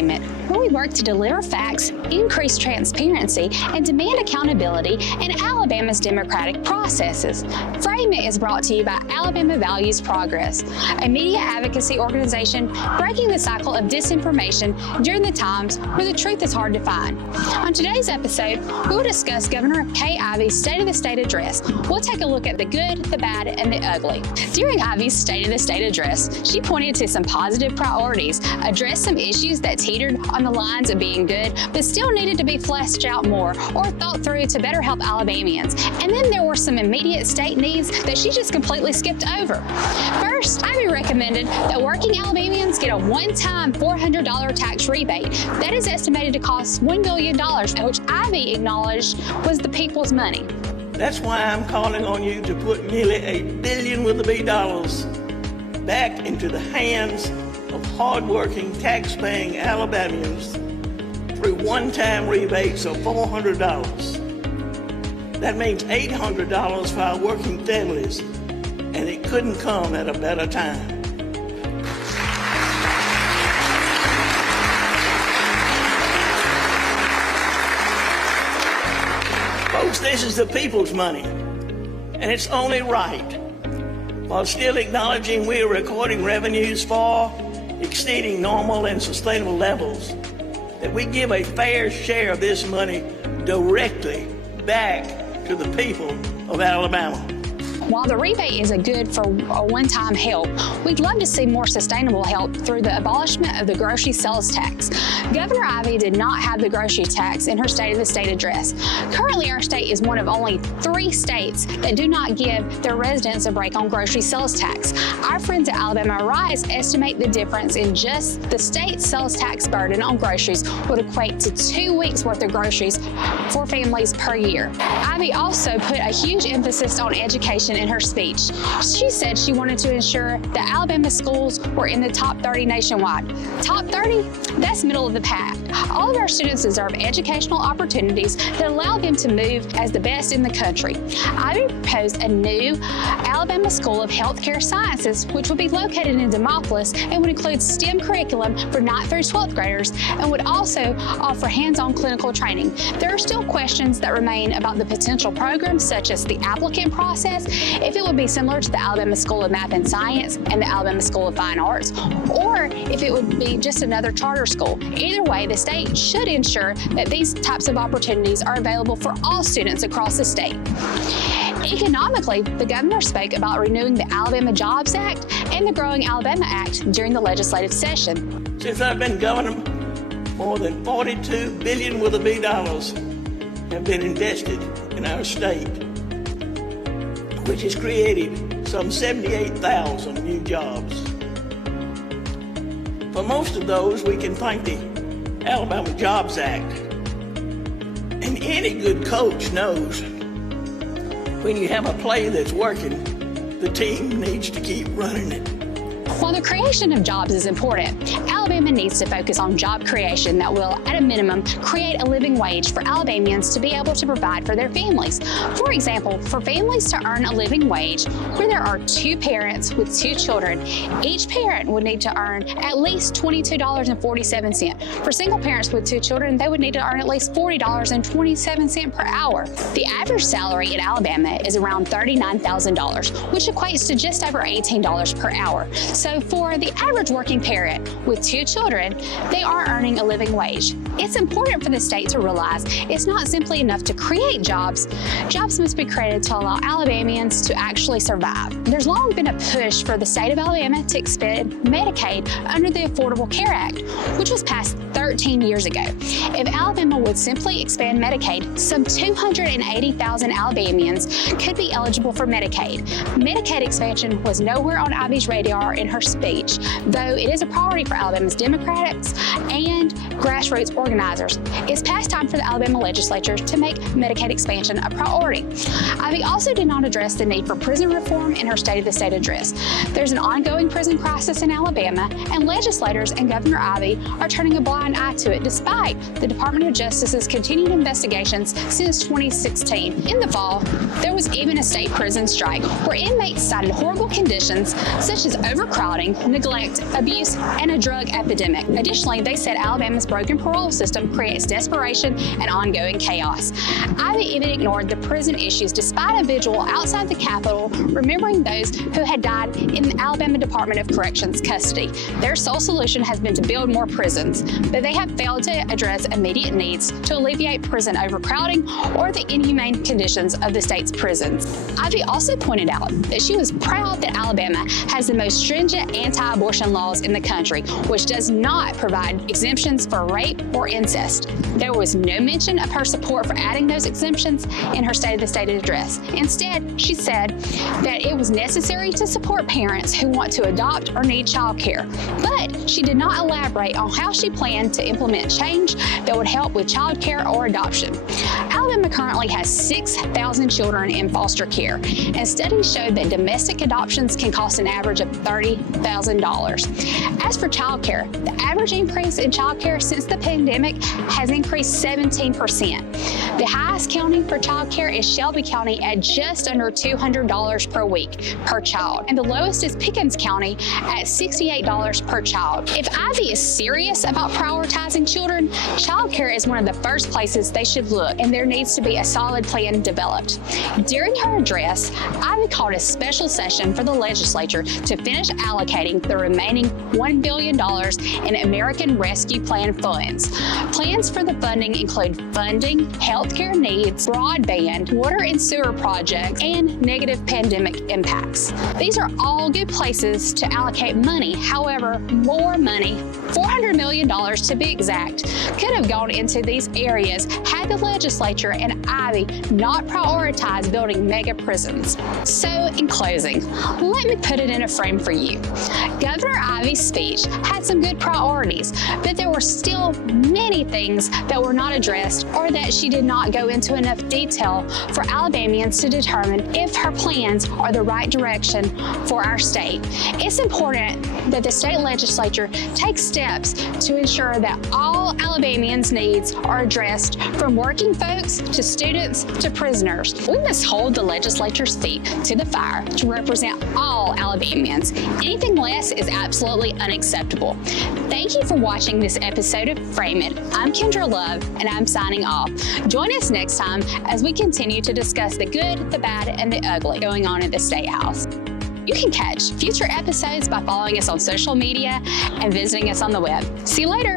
FrameIt, where we work to deliver facts, increase transparency, and demand accountability in Alabama's democratic processes. FrameIt is brought to you by Alabama Values Progress, a media advocacy organization breaking the cycle of disinformation during the times where the truth is hard to find. On today's episode, we will discuss Governor Kay Ivey's State of the State address. We'll take a look at the good, the bad, and the ugly. During Ivey's State of the State address, she pointed to some positive priorities, addressed some issues that teetered on the lines of being good, but still needed to be fleshed out more or thought through to better help Alabamians. And then there were some immediate state needs that she just completely skipped over. First, Ivey recommended that working Alabamians get a one-time $400 tax rebate. That is estimated to cost $1 billion, which Ivey acknowledged was the people's money. That's why I'm calling on you to put nearly $1 billion with a B dollars back into the hands of hardworking, tax-paying Alabamians through one-time rebates of $400. That means $800 for our working families, and it couldn't come at a better time. Folks, this is the people's money, and it's only right, while still acknowledging we are recording revenues far exceeding normal and sustainable levels, that we give a fair share of this money directly back to the people of Alabama. While the rebate is good for a one-time help, we'd love to see more sustainable help through the abolishment of the grocery sales tax. Governor Ivey did not have the grocery tax in her State of the State address. Currently, our state is one of only 3 states that do not give their residents a break on grocery sales tax. Our friends at Alabama Rise estimate the difference in just the state's sales tax burden on groceries would equate to 2 weeks worth of groceries for families per year. Ivey also put a huge emphasis on education in her speech. She said she wanted to ensure that Alabama schools were in the top 30 nationwide. Top 30? That's middle of the pack. All of our students deserve educational opportunities that allow them to move as the best in the country. Ivey proposed a new Alabama School of Healthcare Sciences, which would be located in Demopolis and would include STEM curriculum for 9th through 12th graders and would also offer hands-on clinical training. There are still questions that remain about the potential programs, such as the applicant process, if it would be similar to the Alabama School of Math and Science and the Alabama School of Fine Arts, or if it would be just another charter school. Either way, the state should ensure that these types of opportunities are available for all students across the state. Economically, the governor spoke about renewing the Alabama Jobs Act and the Growing Alabama Act during the legislative session. Since I've been governor, more than $42 billion with a B dollars have been invested in our state, which has created some 78,000 new jobs. For most of those, we can thank the Alabama Jobs Act. And any good coach knows when you have a play that's working, the team needs to keep running it. While the creation of jobs is important, Alabama needs to focus on job creation that will, at a minimum, create a living wage for Alabamians to be able to provide for their families. For example, for families to earn a living wage where there are 2 parents with 2 children, each parent would need to earn at least $22.47. For single parents with 2 children, they would need to earn at least $40.27 per hour. The average salary in Alabama is around $39,000, which equates to just over $18 per hour. So for the average working parent with 2 children, they are earning a living wage. It's important for the state to realize it's not simply enough to create jobs. Jobs must be created to allow Alabamians to actually survive. There's long been a push for the state of Alabama to expand Medicaid under the Affordable Care Act, which was passed 13 years ago. If Alabama would simply expand Medicaid, some 280,000 Alabamians could be eligible for Medicaid. Medicaid expansion was nowhere on Ivey's radar in her speech, though it is a priority for Alabama's Democrats and grassroots organizers. It's past time for the Alabama legislature to make Medicaid expansion a priority. Ivey also did not address the need for prison reform in her State of the State address. There's an ongoing prison crisis in Alabama, and legislators and Governor Ivey are turning a blind eye to it despite the Department of Justice's continued investigations since 2016. In the fall, there was even a state prison strike where inmates cited horrible conditions such as overcrowding overcrowding, neglect, abuse, and a drug epidemic. Additionally, they said Alabama's broken parole system creates desperation and ongoing chaos. Ivey even ignored the prison issues despite a vigil outside the Capitol remembering those who had died in the Alabama Department of Corrections custody. Their sole solution has been to build more prisons, but they have failed to address immediate needs to alleviate prison overcrowding or the inhumane conditions of the state's prisons. Ivey also pointed out that she was proud that Alabama has the most stringent anti-abortion laws in the country, which does not provide exemptions for rape or incest. There was no mention of her support for adding those exemptions in her State of the State address. Instead, she said that it was necessary to support parents who want to adopt or need child care, but she did not elaborate on how she planned to implement change that would help with child care or adoption. Alabama currently has 6,000 children in foster care, and studies show that domestic adoptions can cost an average of $30,000. As for child care, the average increase in child care since the pandemic has increased 17%. The highest county for child care is Shelby County at just under $200 per week per child, and the lowest is Pickens County at $68 per child. If Ivey is serious about prioritizing children, child care is one of the first places they should look, and there needs to be a solid plan developed. During her address, Ivey called a special session for the legislature to finish allocating the remaining $1 billion in American Rescue Plan funds. Plans for the funding include funding healthcare needs, broadband, water and sewer projects, and negative pandemic impacts. These are all good places to allocate money. However, more money, $400 million to be exact, could have gone into these areas had the legislature and Ivey not prioritized building mega prisons. So, in closing, let me put it in a frame for you. Governor Ivey's speech had some good priorities, but there were still many things that were not addressed or that she did not go into enough detail for Alabamians to determine if her plans are the right direction for our state. It's important that the state legislature takes steps to ensure that all Alabamians' needs are addressed, from working folks to students to prisoners. We must hold the legislature's feet to the fire to represent all Alabamians. Anything less is absolutely unacceptable. Thank you for watching this episode of Frame It. I'm Kendra Love, and I'm signing off. Join us next time as we continue to discuss the good, the bad, and the ugly going on at the State House. You can catch future episodes by following us on social media and visiting us on the web. See you later.